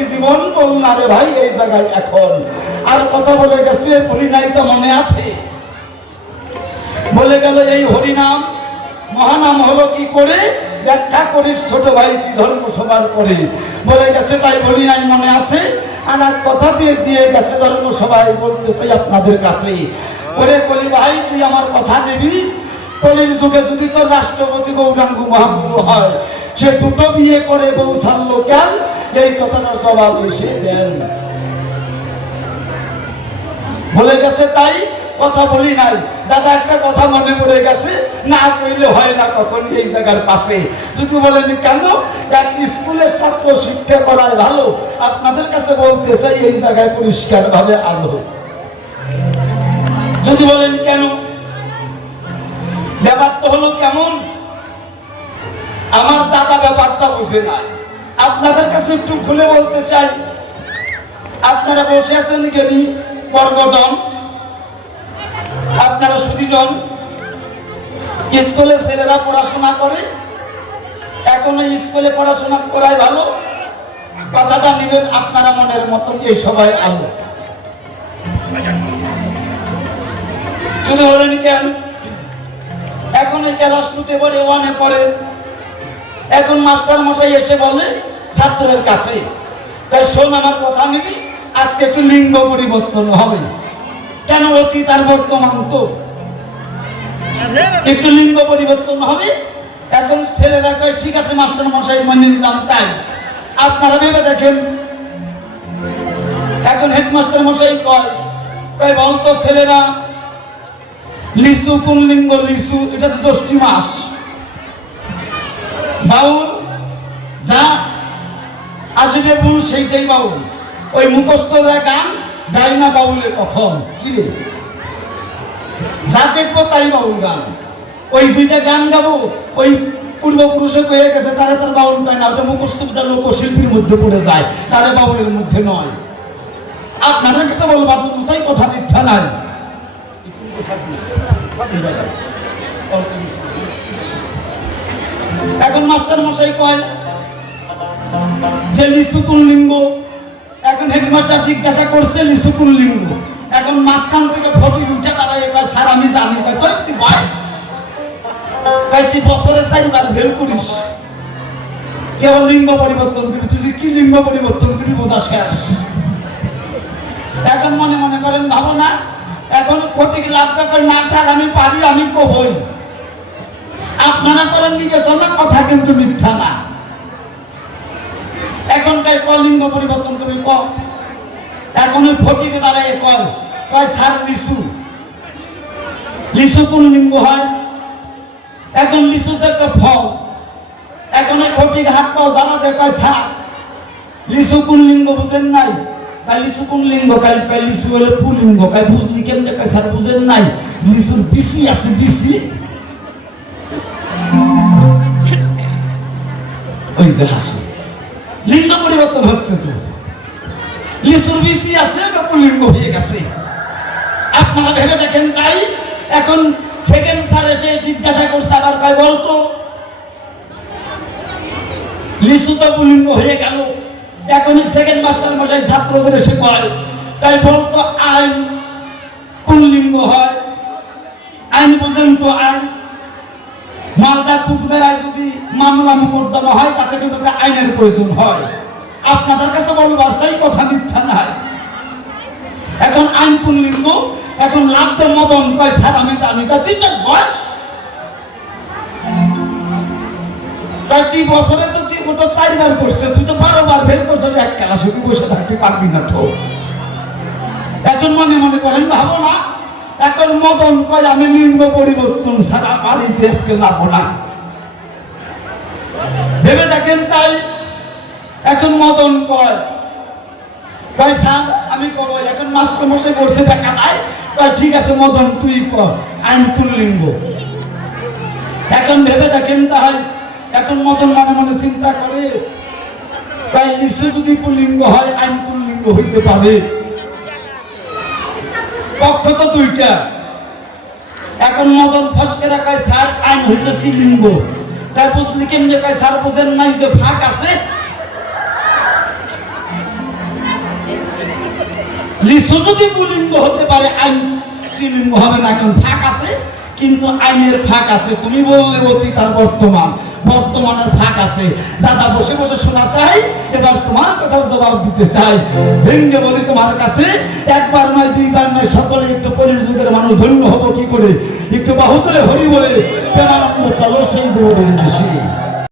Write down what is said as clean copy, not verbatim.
কি জীবন বল না রে ভাই এই জায়গায় এখন আর কথা বলে গেছে বলি নাই তো মনে আছে বলে গেল এই হরিনাম মহানাম হলো কি করে ব্যাখ্যা করিস ছোট ভাই কি ধর্ম সভার পরে বলে গেছে তাই বলি নাই মনে আছে আর এক কথা দিয়ে গেছে ধর্ম সভায় বলতেছে আপনাদের কাছে ওরে বলি ভাই তুই আমার কথা নিবি কলির যুগে যদি তোর রাষ্ট্রপতি গৌরাঙ্গ মহাপ্রভু হয় সে দুটো বিয়ে করে বউ ছাড়লো কেন এই কথাটার জবাব এসে দেন বলে গেছে তাই কথা বলি নাই দাদা একটা কথা মনে পড়ে গেছে না কইলে হয় না কখন এই জায়গার পাশে যদি বলেন কেন এক স্কুলের ছাত্র শিক্ষা করায় ভালো আপনাদের কাছে বলতে চাই এই জায়গায় পরিষ্কার ভাবে আলো যদি বলেন কেন ব্যাপারটা হলো কেমন আমার দাদা ব্যাপারটা বুঝে নাই আপনাদের কাছে একটু খুলে বলতে চাই আপনারা বসে আছেন জ্ঞানী বর্গজন আপনারা সুধীজন স্কুলে ছেলেরা পড়াশোনা করে এখনো স্কুলে পড়াশোনা করাই ভালো কথাটা নেবেন আপনারা মনের মতন এই সবাই আলো শুধু বলেন কেন এখন এই ক্লাস 2-তে পড়ে 1-এ পড়ে এখন মাস্টার মশাই এসে বলে ছাত্রের কাছে তাই শোন আমার কথা নিবি আজকে একটু লিঙ্গ পরিবর্তন হবে কেন অতীত আর বর্তমান তো একটু লিঙ্গ পরিবর্তন হবে এখন ছেলেরা কয় ঠিক আছে মাস্টার মশাই মেনে নিলাম তাই আপনারা ভেবে দেখেন এখন হেডমাস্টার মশাই কয় বলতো ছেলেরা লিচু কোন লিঙ্গ লিচু এটা তো জ্যৈষ্ঠ মাস বাউল যা আসবে ভুল সেইটাই বাউল ওই মুখস্থরা গান গাই না বাউলে কখন কি রে যা দেখবো তাই বাউল গান ওই দুইটা গান গাবো ওই পূর্বপুরুষে হয়ে গেছে তারা তার বাউল পায় না ওটা মুখস্থ লোকশিল্পীর মধ্যে পড়ে যায় তারা বাউলের মধ্যে নয় আপনাদের কাছে বলবার চাই কথা মিথ্যা নাই এখন মাস্টার মশাই কয় যে লিচু কোন লিঙ্গ এখন হেডমাস্টার জিজ্ঞাসা করছে লিচু কোন লিঙ্গ এখন মাঝখান থেকে ফটি উঠে তারা এবার স্যার আমি জানি তুই ভয় তুই বছরে 4বার ফেল করিস কেবল লিঙ্গ পরিবর্তন করি তুই কি লিঙ্গ পরিবর্তন করি বোঝা শেষ এখন মনে মনে করেন ভাবো না এখন প্রতীক লাভ করে না স্যার আমি পারি আমি কবই আপনারা করেন বিবেচনা কথা কিন্তু মিথ্যা না এখনকার লিঙ্গ পরিবর্তন করে এখন ওই ফটিকে দাঁড়ায় কয় স্যার লিচু লিচু কোন লিঙ্গ হয় এখন লিচু তো একটা ফল এখন ওই ফটিকে হাত পাও জ্বালাতে কয় স্যার লিচু কোন লিঙ্গ বুঝেন নাই লিচু কোন লিঙ্গ কাল লিচু হলে পুলিঙ্গ কাল বুঝলি কেমনে কাল স্যার বুঝেন নাই লিচুর বিসি আছে বিসি ওই যে হাসি লিঙ্গ পরিবর্তন হচ্ছে তো লিচুর বিসি আছে বা পুলিঙ্গ হয়ে গেছে আপনারা ভেবে দেখেন তাই এখন সেকেন্ড স্যার এসে জিজ্ঞাসা করছে আবার কয় বলতো লিচু তো পুলিঙ্গ হয়ে গেল এখন সেকেন্ড মাস্টার মশাই ছাত্রদের এসে কয় তাই বলতো আইন কোন লিঙ্গ হয় আইন বুঝেন তো আইন মালদা কুটবেড়ায় যদি মামলা মোকদ্দমা হয় তাতে কিন্তু একটা আইনের প্রয়োজন হয় আপনাদের কাছে বলবার সেই কথা মিথ্যা নাই এখন আইন কোন লিঙ্গ এখন লাভতে মদন কয় স্যার আমি জানি তা তুই বয়স তুই বছরে তো তুই ওটা 4বার করছে তুই তো 12বার ফেল করছিস এক ক্লাসে তুই বসে থাকতে পারবি না তো এখন মনে করেন ভাবো না এখন মদন কয় আমি লিঙ্গ পরিবর্তন ছাড়া বাড়িতে আজকে যাবো না ভেবে দেখেন তাই এখন মদন কয় স্যার আমি কব এখন মাস্টার মশাই করছে টাকা নাই কয় ঠিক আছে মদন তুই কর আইন কোন লিঙ্গ এখন ভেবে দেখেন তাই এখন মদন মনে মনে চিন্তা করে তাই লিচু যদি পুলিঙ্গ হয় আইন কোন লিঙ্গ হইতে পারে পক্ষ তো দুইটা এখন মদন ফসকে রাখায় স্যার আইন হইছে লিঙ্গ তাই বুঝলি কেমনে কয় স্যার বুঝেন নাই যে ফাঁক আছে লিচু যদি পুলিঙ্গ হতে পারে আইন স্ত্রীলিঙ্গ হবে না, কারণ ফাঁক আছে, কিন্তু আইনের ফাঁক আছে। তুমি বললে অতীত আর বর্তমান, বর্তমানের ফাঁক আছে। দাদা বসে বসে শোনা চাই, এবার তোমার কথার জবাব দিতে চাই। ভেঙ্গে বলি তোমার কাছে, একবার নয় দুইবার নয়, সকলে একটু কলির যুগের মানুষ ধন্য হবো কি করে? একটু বাহুতলে হরি বলে প্রেমানন্দ চলো সেই গৌরের দেশে।